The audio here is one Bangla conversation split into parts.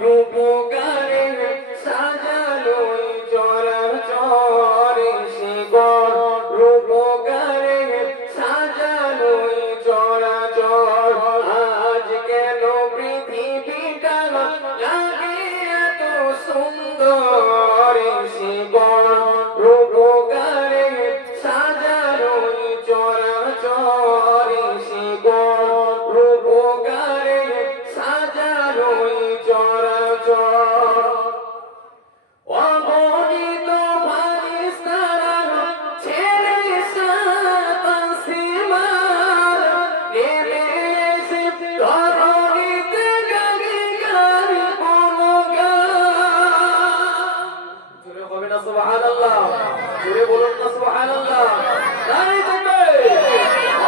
রূপকারে সাজালো চরাচর শিকড় রূপকারে সাজালো চরাচর আজ কেন পৃথিবীটা লাগে এত সুন্দর শিকড় রূপকারে সাজালো চরাচর শিকড় রূপকারে সাজালো চরাচর অগণিত ফারিস্তারা ছেড়ে আসমার নেমে এসে ধরণীতে গান গুণগান। জোরে হবে না সুবহানাল্লাহ? জোরে বলুন না সুবহানাল্লাহ? নারে তাকবীর।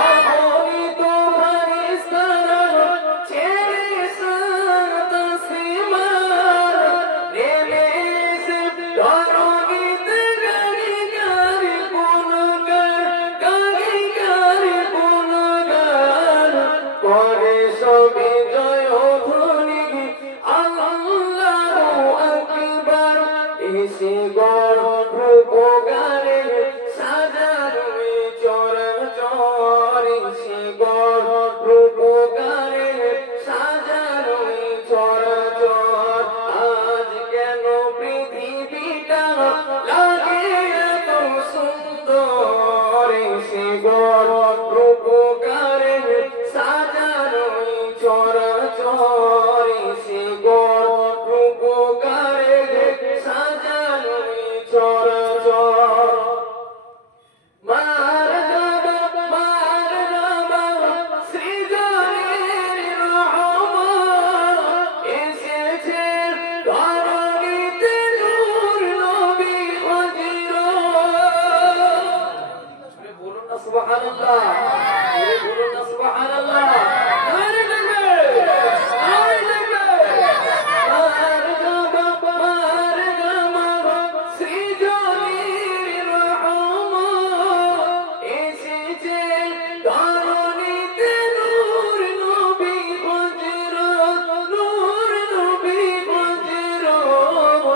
অগণিত ফারিস্তারা ছেড়ে আসমার নেমে এসে ধরণীতে গান গুণগান করে সবে জয় ধ্বনি আল্লাহু আকবার। এসে গড় রূপকারে সাজানো চরাচর এসে গড় রূপকারে সাজানো চরাচর আজ কেন পৃথিবীটা লাগে এত সুন্দর এসে গড় রূপকারে সাজানো চরাচর এসে গড় রূপকারে সাজানো চরাচর মারহাবা সৃজনের রহমান এসেছে ধরণীতে নূর নবী হযরত। বলুন না সুবহানাল্লাহ? বলুন না সুবহানাল্লাহ? নারে তাকবীর, নারে তাকবীর। সৃজনের রহমান এসেছে ধরণীতে নূর নবী হযরত, নূর নবী হযরত।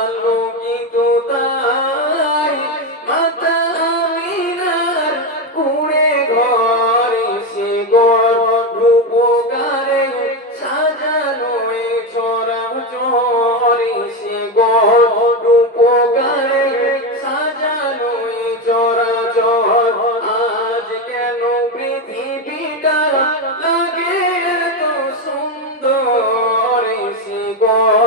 আলোকিত তাই মাতা আমিনার কুঁড়ে ঘর এসে গড় রূপকারে সাজানো চরাচর এসে গড় রূপকারে সাজানো চরাচর আজ কেন পৃথিবীটা লাগে এত সুন্দর এসে গড়